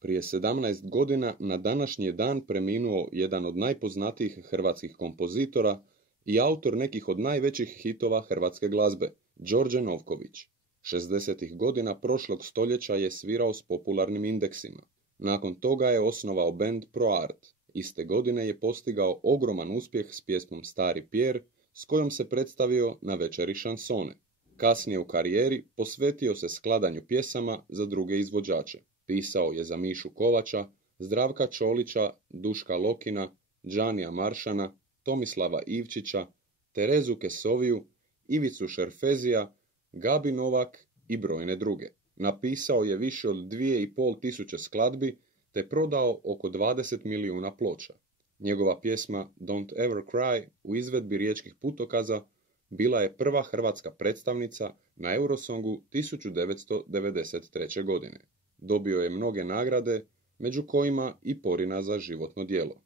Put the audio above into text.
Prije 17 godina na današnji dan preminuo jedan od najpoznatijih hrvatskih kompozitora i autor nekih od najvećih hitova hrvatske glazbe, Đorđe Novković. 60. godina prošlog stoljeća je svirao s popularnim indeksima. Nakon toga je osnovao bend Pro Art. Iste godine je postigao ogroman uspjeh s pjesmom Stari Pjer, s kojom se predstavio na večeri šansone. Kasnije u karijeri posvetio se skladanju pjesama za druge izvođače. Pisao je za Mišu Kovača, Zdravka Čolića, Duška Lokina, Džanija Maršana, Tomislava Ivčića, Terezu Kesoviju, Ivicu Šerfezija, Gabi Novak i brojne druge. Napisao je više od 2500 skladbi te prodao oko 20 milijuna ploča. Njegova pjesma Don't Ever Cry u izvedbi Riječkih putokaza bila je prva hrvatska predstavnica na Eurosongu 1993. godine. Dobio je mnoge nagrade, među kojima i Porina za životno djelo.